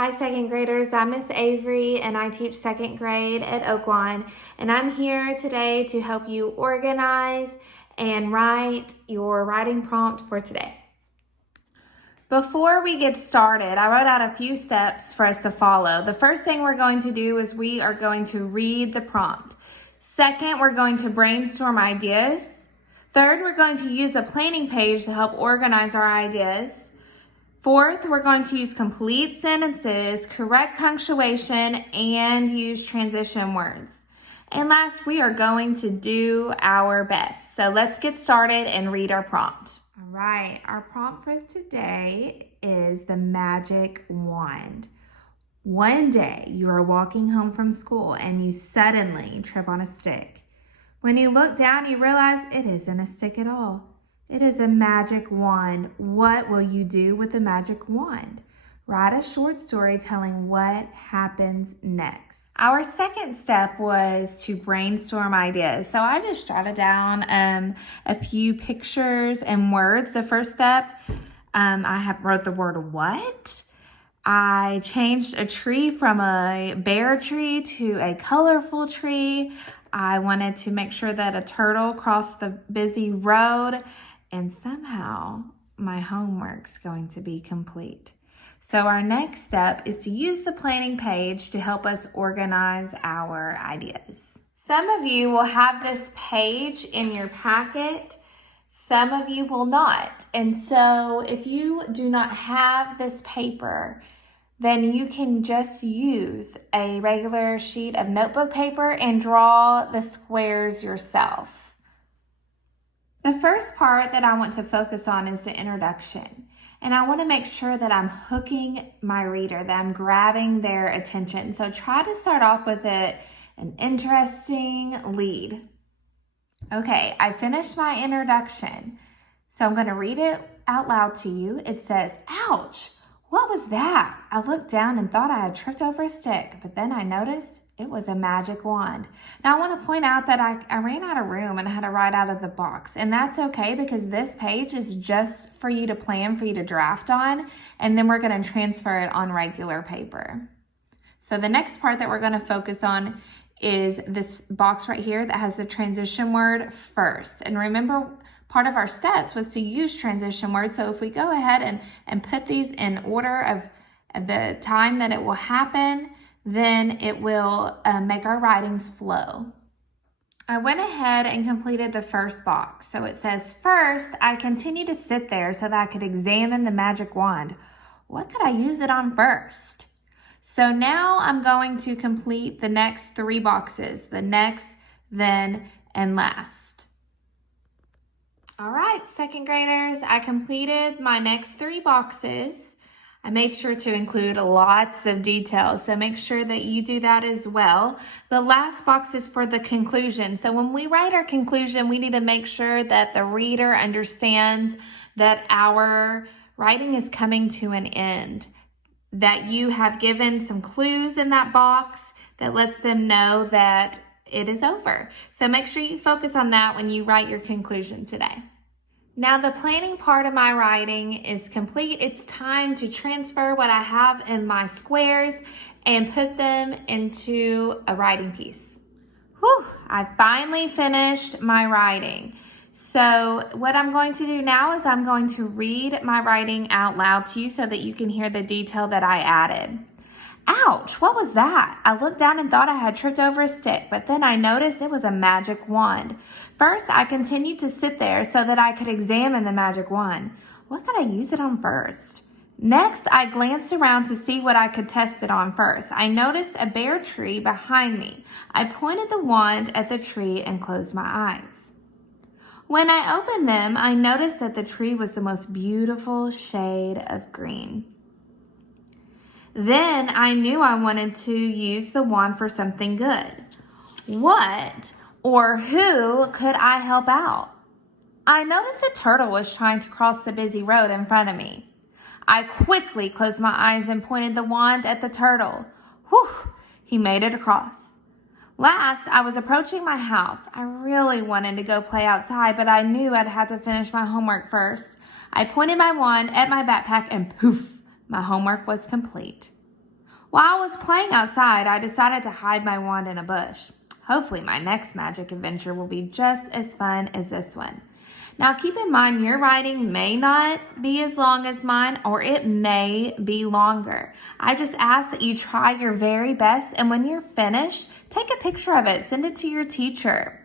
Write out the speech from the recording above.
Hi, second graders. I'm Miss Avery and I teach second grade at Oakline. And I'm here today to help you organize and write your writing prompt for today. Before we get started, I wrote out a few steps for us to follow. The first thing we're going to do is we are going to read the prompt. Second, we're going to brainstorm ideas. Third, we're going to use a planning page to help organize our ideas. Fourth, we're going to use complete sentences, correct punctuation, and use transition words. And last, we are going to do our best. So let's get started and read our prompt. All right, our prompt for today is the magic wand. One day, you are walking home from school and you suddenly trip on a stick. When you look down, you realize it isn't a stick at all. It is a magic wand. What will you do with the magic wand? Write a short story telling what happens next. Our second step was to brainstorm ideas. So I just jotted down a few pictures and words. The first step, wrote the word what. I changed a tree from a bare tree to a colorful tree. I wanted to make sure that a turtle crossed the busy road. And somehow my homework's going to be complete. So our next step is to use the planning page to help us organize our ideas. Some of you will have this page in your packet. Some of you will not. And so if you do not have this paper, then you can just use a regular sheet of notebook paper and draw the squares yourself. The first part that I want to focus on is the introduction. And I want to make sure that I'm hooking my reader, that I'm grabbing their attention. So try to start off with an interesting lead. Okay, I finished my introduction. So I'm going to read it out loud to you. It says, "Ouch, what was that? I looked down and thought I had tripped over a stick, but then I noticed it was a magic wand." Now I want to point out that I ran out of room and I had to write out of the box. And that's okay because this page is just for you to plan, for you to draft on. And then we're going to transfer it on regular paper. So the next part that we're going to focus on is this box right here that has the transition word first. And remember, part of our steps was to use transition words. So if we go ahead and put these in order of the time that it will happen, then it will make our writings flow. I went ahead and completed the first box. So it says, "First, I continued to sit there so that I could examine the magic wand. What could I use it on first?" So now I'm going to complete the next three boxes, the next, then, and last. All right, second graders, I completed my next three boxes. I made sure to include lots of details, so make sure that you do that as well. The last box is for the conclusion. So when we write our conclusion, we need to make sure that the reader understands that our writing is coming to an end, that you have given some clues in that box that lets them know that it is over. So make sure you focus on that when you write your conclusion today. Now the planning part of my writing is complete. It's time to transfer what I have in my squares and put them into a writing piece. Whew, I finally finished my writing. So what I'm going to do now is I'm going to read my writing out loud to you so that you can hear the detail that I added. "Ouch, what was that? I looked down and thought I had tripped over a stick, but then I noticed it was a magic wand. First, I continued to sit there so that I could examine the magic wand. What could I use it on first? Next, I glanced around to see what I could test it on first. I noticed a bare tree behind me. I pointed the wand at the tree and closed my eyes. When I opened them, I noticed that the tree was the most beautiful shade of green. Then I knew I wanted to use the wand for something good. What or who could I help out? I noticed a turtle was trying to cross the busy road in front of me. I quickly closed my eyes and pointed the wand at the turtle. Whew, he made it across. Last, I was approaching my house. I really wanted to go play outside, but I knew I'd have to finish my homework first. I pointed my wand at my backpack and poof, my homework was complete. While I was playing outside, I decided to hide my wand in a bush. Hopefully my next magic adventure will be just as fun as this one. Now keep in mind your writing may not be as long as mine, or it may be longer. I just ask that you try your very best, and when you're finished, take a picture of it, send it to your teacher.